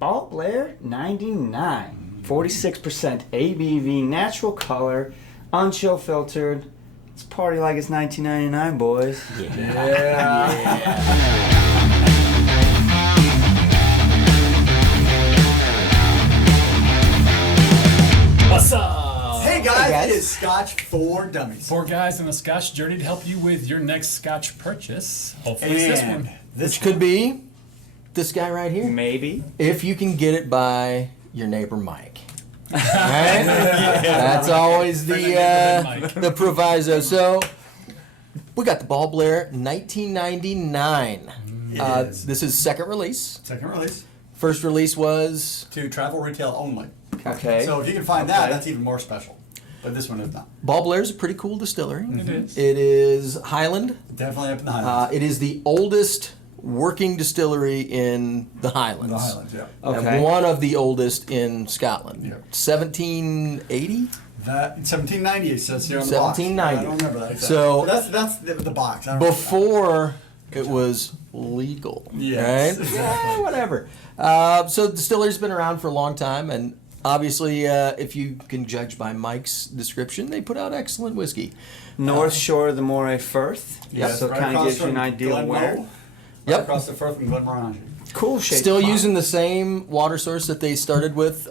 Ball Blair 99. 46% ABV, natural color, unchill filtered. It's party like it's 1999, boys. What's up? Hey guys, it is Scotch for Dummies. Four guys on a Scotch journey to help you with your next Scotch purchase. Hopefully it's this one. This Could be this guy right here. Maybe. If you can get it by your neighbor Mike. Right? That's always the proviso. So we got the Ball Blair 1999. This is second release. second release First release was to travel retail only. Okay. So if you can find that, that's even more special. But this one is not. Ball Blair's a pretty cool distillery. It is. It is Highland. Definitely up in the Highlands. It is the oldest working distillery in the Highlands. The Highlands, yeah. Okay. And one of the oldest in Scotland. Yeah. 1780? That 1790 it says here on the box. 1790. I don't remember that. Exactly. So- But that's the box. I don't remember Before it was legal. Yes, Right? exactly. Yeah, whatever. So the distillery's been around for a long time, and obviously, if you can judge by Mike's description, they put out excellent whiskey. North Shore of the Moray Firth. Yes, So it right kind of across gives you an from idea Glenmoe, where. Right Yep. across the Firth from Glenmorangie. Cool shape. Still pot. using the same water source that they started with,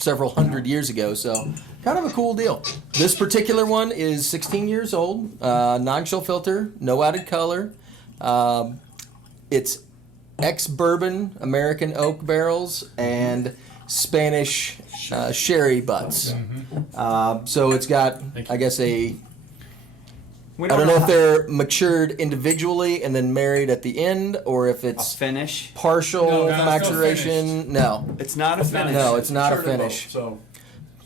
several hundred years ago. So kind of a cool deal. This particular one is 16 years old, non-chill filter, no added color. It's ex-bourbon American oak barrels and Spanish sherry butts. So it's got, I guess, We I don't know if how- they're matured individually and then married at the end, or if a it's finish. partial No, it's no maturation. No, It's not a finish. no, it's not a Sure to vote, finish. So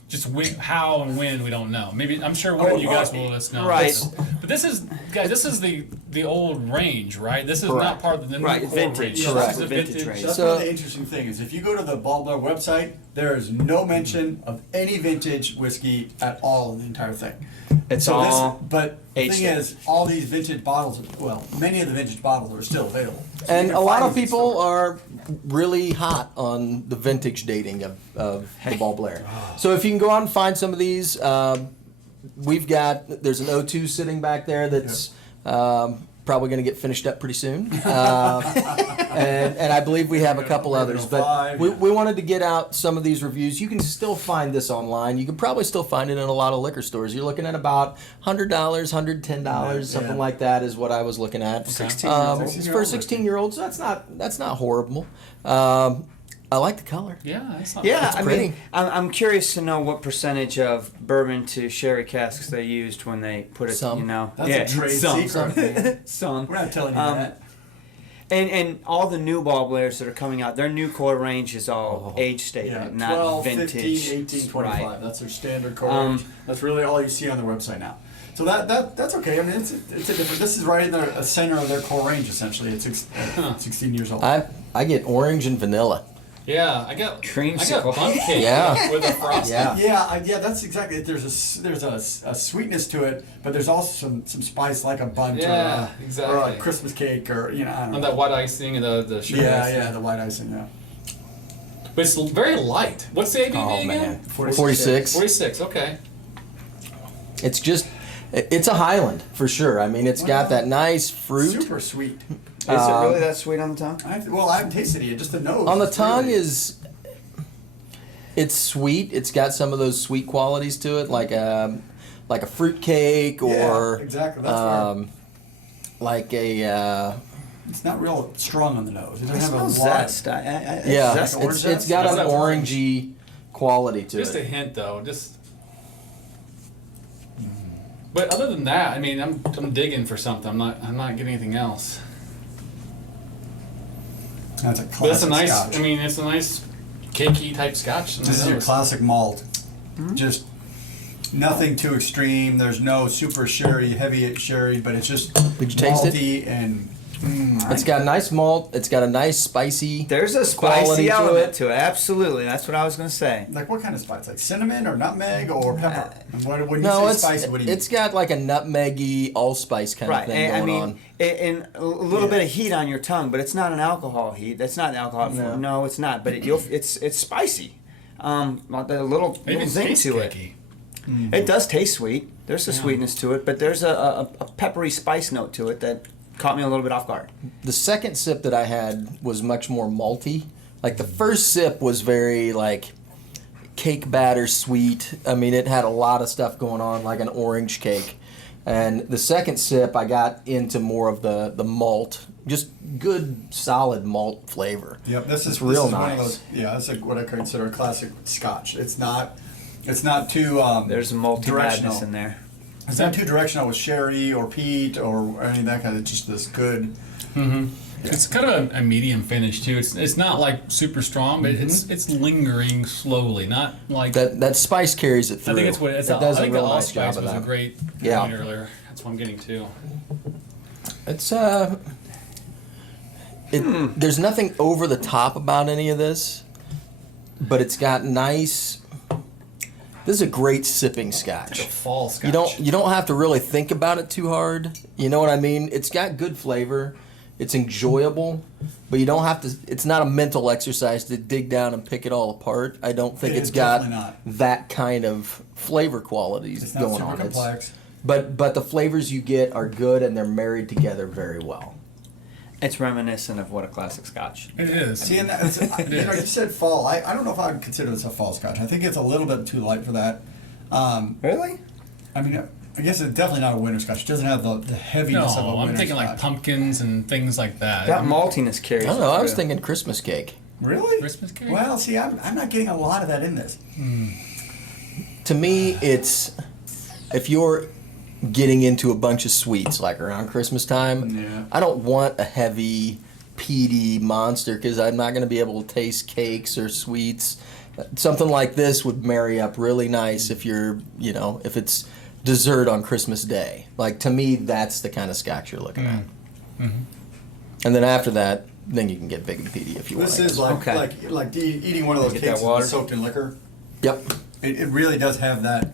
Just how and when we don't know. Maybe I'm sure one of you guys will let us know. Right. But this is, guys. This is the old range, right? This is Correct. not part of the new Right, core vintage. range. Yeah, This Correct. is the Vintage range. that's So- one of the interesting things. If you go to the Ball Blair website, there is no mention of any vintage whiskey at all in the entire thing. It's So all. but the aged thing in. is, all these vintage bottles, well, many of the vintage bottles are still available. So And you a can lot find of these people still. are really hot on the vintage dating of the Ball Blair. So if you can go out and find some of these, there's an O2 sitting back there that's probably going to get finished up pretty soon. And I believe we have a couple others. But 5, we wanted to get out some of these reviews. You can still find this online. You can probably still find it in a lot of liquor stores. You're looking at about $100, $110, something Yeah. like that is what I was looking at. 16-year-old. It's for 16-year-olds. That's not horrible. I like the color. Yeah, that's not Yeah, It's I pretty. mean, I'm curious to know what percentage of bourbon to sherry casks they used when they put it. Some. You know, That's yeah, a trade some, secret. some. We're not telling you Um, that. And all the new Ball Blairs that are coming out, their new core range is all age Yeah, statement, not 12, vintage. 15, 18, 25. Right. That's their standard core Um, range. That's really all you see on their website now. So that's okay. I mean, it's a different. This is right in the center of their core range. Essentially, it's 16 years old. I get orange and vanilla. Yeah, I got Creamsicle. bun cake Yeah. with a frosting. Yeah. Yeah, that's exactly it. There's a sweetness to it, but there's also some spice like a bundt Yeah, or a exactly. Christmas cake or I don't And know. that white icing and the sugar icing. Yeah, the white icing. Yeah. But it's very light. What's the ABV Oh again? man, 46. 46. 46. Okay. It's a Highland for sure. I mean, it's got that nice fruit. Super sweet. Is it really that sweet on the tongue? I haven't tasted it yet. Just the nose. On the is tongue really- it's sweet. It's got some of those sweet qualities to it, like a fruit cake or Yeah, exactly. That's where like a it's not real strong on the nose. It It doesn't have a smells lot. zest. yeah. Zest. orange It's zest? got That's an that orange. orangey quality to Just a it. hint, though. But other than that, I mean, I'm digging for something. I'm not getting anything else. That's a But it's classic a nice. Scotch. I mean, it's a nice cakey type Scotch. This is your classic malt. Just nothing too extreme. There's no super sherry, heavy sherry, but it's just Did you taste it? malty and It's got a nice malt. It's got a nice spicy. There's a quality spicy to element it. to it. Absolutely. That's what I was going to say. Like what kind of spice? Like cinnamon or nutmeg or pepper? And when you No, say it's spicy, what do you it's got like a nutmeggy allspice kind of Right. thing And, I going mean, on. and a little bit of heat on your tongue, but it's not an alcohol heat. That's not an alcohol. No. No, it's not. But it's spicy. A little Maybe it's zing taste to it. cakey. It does taste sweet. There's a sweetness to it, but there's a peppery spice note to it that caught me a little bit off guard. The second sip that I had was much more malty. Like the first sip was very like cake batter sweet. I mean, it had a lot of stuff going on, like an orange cake. And the second sip, I got into more of the malt, just good solid malt flavor. Yep, this is real one nice. of those. Yeah, that's what I consider a classic Scotch. It's not too There's a multi directional. madness in there. It's not too directional with sherry or peat or any of that kind of. It's just this good. It's kind of a medium finish too. It's not like super strong, but it's lingering slowly. Not like That spice carries it I through. think it's what it's. It does I a think real the nice job allspice of was a that. great Yeah. point earlier. That's what I'm getting to. It's there's nothing over the top about any of this, but it's got nice. This is a great sipping It's scotch. a fall scotch. You don't have to really think about it too hard. You know what I mean? It's got good flavor. It's enjoyable, but you don't have to. It's not a mental exercise to dig down and pick it all apart. I don't think It's it's got definitely not. that kind of flavor qualities It's not going super on. complex. But the flavors you get are good and they're married together very well. It's reminiscent of what a classic Scotch. It is. See, and that's, you said fall. I don't know if I would consider this a fall Scotch. I think it's a little bit too light for that. Really? I mean, I guess it's definitely not a winter Scotch. It doesn't have the heaviness of a No, winter I'm thinking Scotch. like pumpkins and things like that. That maltiness carries. I don't know. I it was through. thinking Christmas cake. Really? Christmas cake? Well, see, I'm not getting a lot of that in this. To me, it's if you're getting into a bunch of sweets like around Christmas time, Yeah. I don't want a heavy, peaty monster because I'm not going to be able to taste cakes or sweets. Something like this would marry up really nice if you're, if it's dessert on Christmas Day. Like to me, that's the kind of scotch you're looking at. And then after that, then you can get big and peaty if you want. This is like Okay. like eating one of those Get that cakes water? that's soaked in liquor. Yep. It really does have that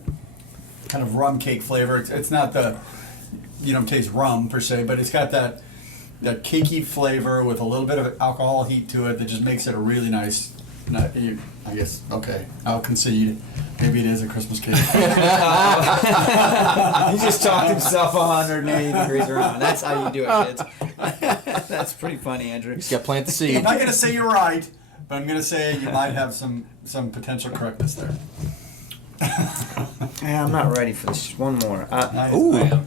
kind of rum cake flavor. It's not the you don't taste rum per se, but it's got that cakey flavor with a little bit of alcohol heat to it that just makes it a really nice. I guess okay. I'll concede. Maybe it is a Christmas cake. He just talked himself 180 degrees around. That's how you do it, kids. That's pretty funny, Andrew. Just got to plant the I'm seed. not gonna say you're right, but I'm gonna say you might have some potential correctness there. Yeah, I'm not ready for this. One more. Ooh. I am.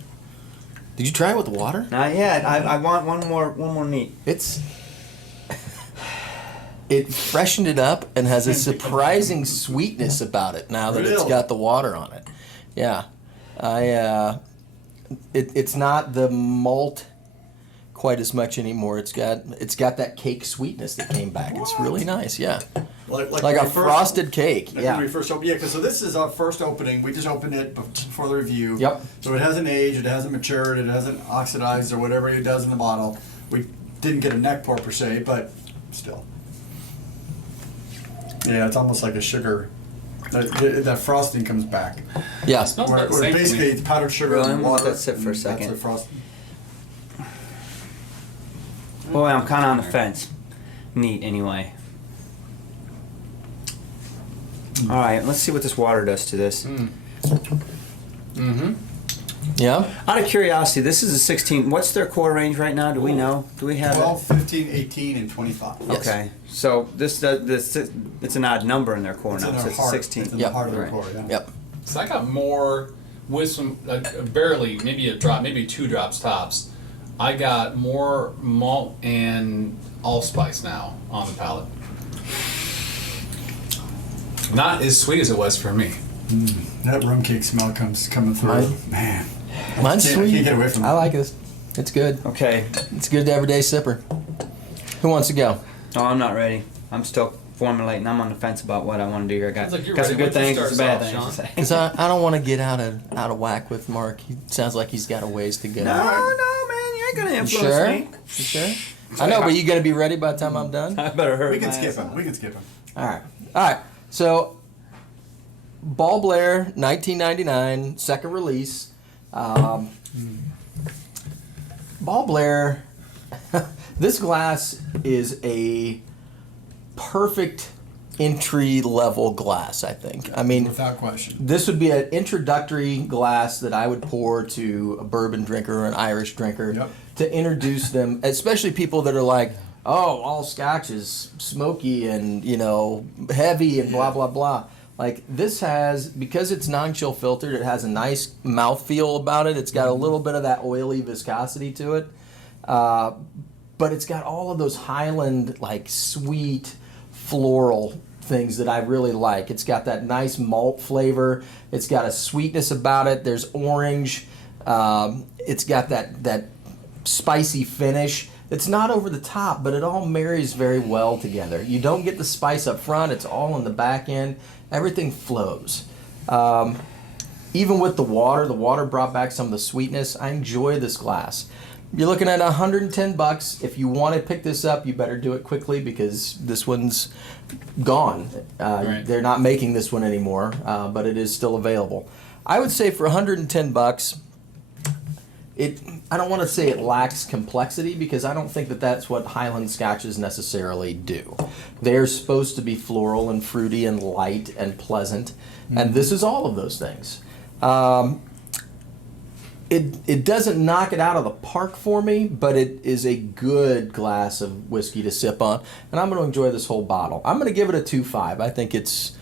Did you try it with the water? Not yet. I want one more neat. It freshened it up and has a surprising sweetness about it now that it's Really? got the water on it. Yeah, it's not the malt quite as much anymore. It's got that cake sweetness that came back. It's really nice. Yeah, like when a we first- frosted cake. Like Yeah. when we first opened, so this is our first opening. We just opened it before the review. Yep. So it hasn't aged, it hasn't matured, it hasn't oxidized or whatever it does in the bottle. We didn't get a neck pour per se, but still. Yeah, it's almost like a sugar. That frosting comes back. Yeah. Smells Where, about the where same to basically me. it's powdered sugar Really? and I'm gonna let water. that sit for a and second. That's the frosting. Boy, I'm kind of on the fence. Neat, anyway. All right, let's see what this water does to this. Mm-hmm. Yeah. Out of curiosity, this is a 16. What's their core range right now? Do we know? Do we have 12, 15, 18, and 25. it? Yes. Okay, so this it's an odd number in their core It's now. in So their it's heart. 16. It's in Yep. the heart of their Right. core, yeah. Yep. So I got more with some barely, maybe a drop, maybe 2 drops tops. I got more malt and allspice now on the palate. Not as sweet as it was for me. That rum cake smell coming through. Mine- Man. Mine's I sweet. can't get away from it. I like this. It's good. Okay. It's good to everyday sipper. Who wants to go? Oh, I'm not ready. I'm still formulating. I'm on the fence about what I want to do here. I got Sounds like you're some ready. good Why don't you things and some start bad us things off, to say. Because I don't want to get out of whack with Mark. He sounds like he's got a ways to go. No, man, you ain't gonna You influence sure? me. You sure? I know, but you gonna be ready by the time I'm done? I better hurry. We can my skip ass him. up. We can skip him. All right. So, Ball Blair, 1999, second release. Ball Blair, this glass is a perfect entry level glass, I think. I mean, Without question. this would be an introductory glass that I would pour to a bourbon drinker or an Irish drinker Yep. to introduce them, especially people that are like, oh, all Scotch is smoky and, heavy and blah, blah, blah. Like, this has, because it's non-chill filtered, it has a nice mouthfeel about it. It's got a little bit of that oily viscosity to it. But it's got all of those Highland, like, sweet, floral things that I really like. It's got that nice malt flavor. It's got a sweetness about it. There's orange. It's got that spicy finish. It's not over the top, but it all marries very well together. You don't get the spice up front. It's all in the back end. Everything flows. Even with the water brought back some of the sweetness. I enjoy this glass. You're looking at $110. If you want to pick this up, you better do it quickly because this one's gone. Right. They're not making this one anymore, but it is still available. I would say for $110, I don't want to say it lacks complexity because I don't think that that's what Highland Scotches necessarily do. They're supposed to be floral and fruity and light and pleasant, and this is all of those things. It doesn't knock it out of the park for me, but it is a good glass of whiskey to sip on, and I'm going to enjoy this whole bottle. I'm going to give it a 2.5. I think it's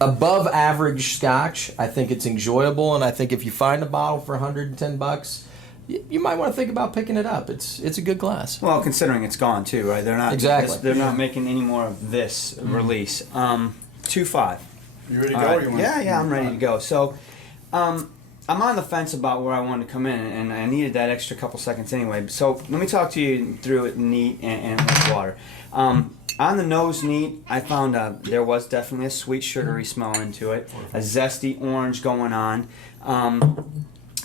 above average Scotch. I think it's enjoyable, and I think if you find a bottle for $110, you might want to think about picking it up. It's a good glass. Well, considering it's gone too, right? They're not Exactly. They're not making any more of this release. 2.5. You ready to All go? right. Or you want Yeah, I'm ready to go. So, I'm on the fence about where I wanted to come in, and I needed that extra couple seconds anyway. So let me talk to you through it neat and with water. On the nose neat, I found there was definitely a sweet sugary smell into it, a zesty orange going on. On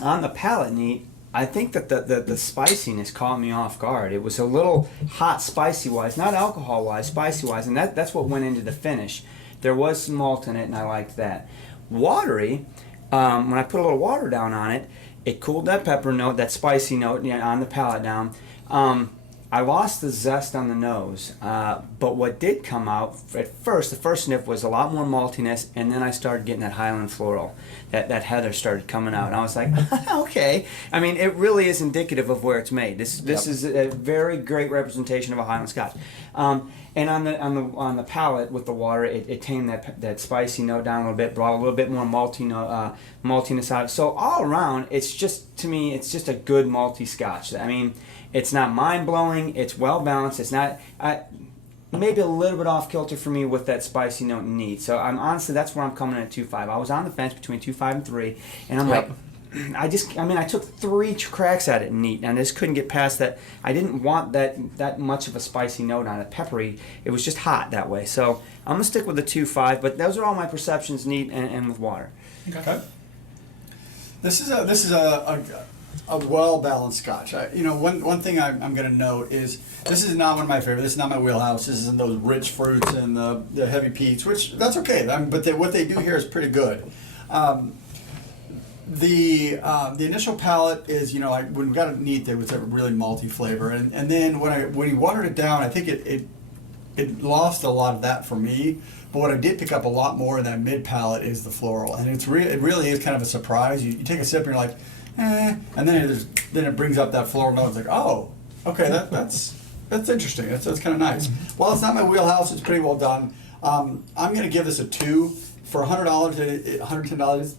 the palate neat, I think that the spiciness caught me off guard. It was a little hot spicy wise, not alcohol wise, spicy wise, and that's what went into the finish. There was some malt in it, and I liked that. Watery. When I put a little water down on it, it cooled that pepper note, that spicy note on the palate down. I lost the zest on the nose, but what did come out at first, the first sniff was a lot more maltiness, and then I started getting that Highland floral. That heather started coming out, and I was like, okay. I mean, it really is indicative of where it's made. This is a very great representation of a Highland Scotch. And on the palate with the water, it tamed that spicy note down a little bit, brought a little bit more maltiness out. So all around, it's just, to me, it's just a good malty Scotch. I mean, it's not mind blowing. It's well balanced. It's not maybe a little bit off kilter for me with that spicy note and neat. So I'm honestly, that's where I'm coming in at 2.5. I was on the fence between 2.5 and 3, and I'm like. I took 3 cracks at it neat, and I just couldn't get past that. I didn't want that much of a spicy note on it, peppery. It was just hot that way. So I'm gonna stick with the 2.5. But those are all my perceptions, neat and with water. Okay. This is a well balanced Scotch. One thing I'm going to note is this is not one of my favorites. This is not my wheelhouse. This isn't those rich fruits and the heavy peats, which that's okay. But what they do here is pretty good. The initial palate is, when we got it neat, there was a really malty flavor, and then when you watered it down, I think it lost a lot of that for me. But what I did pick up a lot more in that mid palate is the floral, and it really is kind of a surprise. You take a sip and you're like, and then it brings up that floral note. It's like, oh, okay, that's interesting. That's kind of nice. While it's not my wheelhouse, it's pretty well done. I'm going to give this a 2 for $100, $110.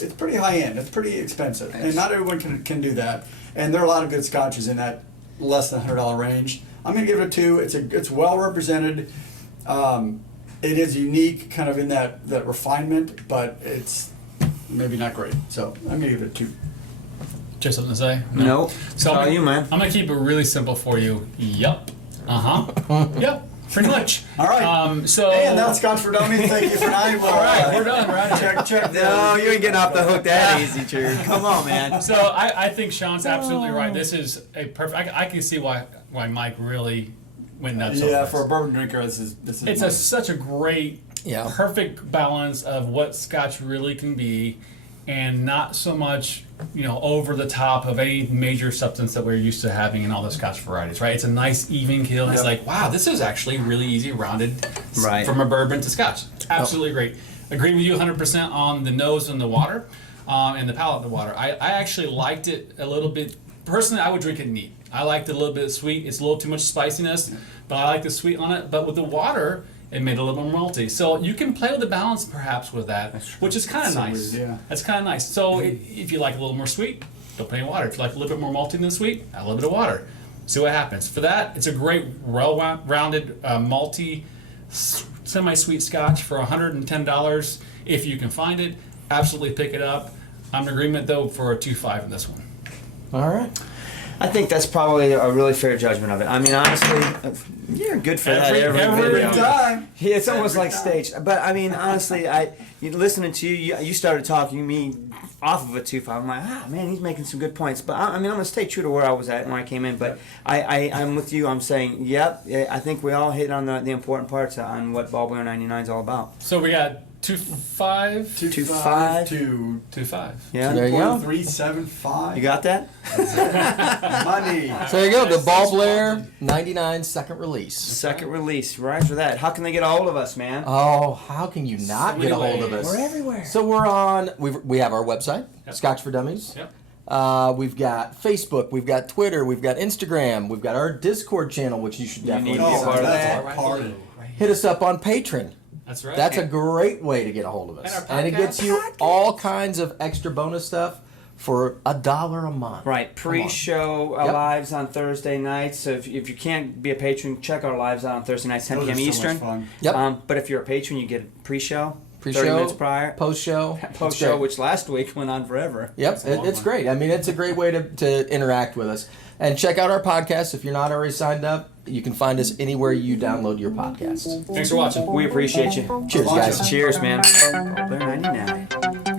It's pretty high end. It's pretty expensive, and not everyone can do that. And there are a lot of good scotches in that less than $100 range. I'm going to give it a 2. It's well represented. It is unique, kind of in that refinement, but it's maybe not great. So I'm going to give it a 2. Do you have something to say? No. So How are you, man? I'm gonna keep it really simple for you. Yup. Yep. Pretty much. All right. So. And that's Scotch for Dummies. Thank you for tonight. All right, we're done. We're out of here. Check. No, you ain't getting off the hook that easy, Drew. Come on, man. So I think Sean's absolutely right. This is a perfect. I can see why Mike really went nuts. over Yeah, this. for a bourbon drinker, this is. It's such a great, Yeah. perfect balance of what Scotch really can be, and not so much, over the top of any major substance that we're used to having in all the Scotch varieties. Right? It's a nice even kill. It's like, wow, this is actually really easy, rounded, Right. from a bourbon to Scotch. Absolutely great. Agree with you 100% on the nose and the water, and the palate of the water. I actually liked it a little bit. Personally, I would drink it neat. I liked it a little bit sweet. It's a little too much spiciness, but I like the sweet on it. But with the water, it made it a little more malty. So you can play with the balance perhaps with that, which is kind of nice. weird, yeah. That's kind of nice. So if you like a little more sweet, don't put any water. If you like a little bit more malty than sweet, add a little bit of water. See what happens. For that, it's a great, well-rounded, malty, semi-sweet Scotch for $110 if you can find it. Absolutely pick it up. I'm in agreement though for a 2.5 in this one. All right. I think that's probably a really fair judgment of it. I mean, honestly, you're good for that Every every video. time. Yeah, it's almost like staged. But I mean, honestly, listening to you started talking me off of a 2.5. I'm like, man, he's making some good points. But I mean, I'm gonna stay true to where I was at when I came in. But I'm with you. I'm saying, yep. I think we all hit on the important parts on what Ballboy 99 is all about. So we got 2.5, 2.5. 2.5. Yeah, There you go. 375. you got that? Money. So there you go. The Ball Blair 99 second release. Second release, right for that. How can they get a hold of us, man? Oh, how can you not So get a many hold of ways. us? We're everywhere. So we're on. We have our website, Yep. Scotch for Dummies. Yep. We've got Facebook, we've got Twitter, we've got Instagram, we've got our Discord channel, which you should definitely need to be Oh, part of that's that. a party. hit us up on Patreon. That's right. That's a great way to get a hold of us, And our it gets podcast. you all kinds of extra bonus stuff for $1 a month. Right, pre-show Yep. lives on Thursday nights. So if you can't be a patron, check our lives out on Thursday nights, 10 Those p.m. are so Eastern. much fun. Yep. But if you're a patron, you get a pre-show, 30 Pre-show, minutes prior. post-show, Post-show, which last week went on forever. Yep, a long it's one. great. I mean, it's a great way to interact with us. And check out our podcast. If you're not already signed up, you can find us anywhere you download your podcast. Thanks for watching. We appreciate you. Cheers, guys. Cheers, man. Blair 99.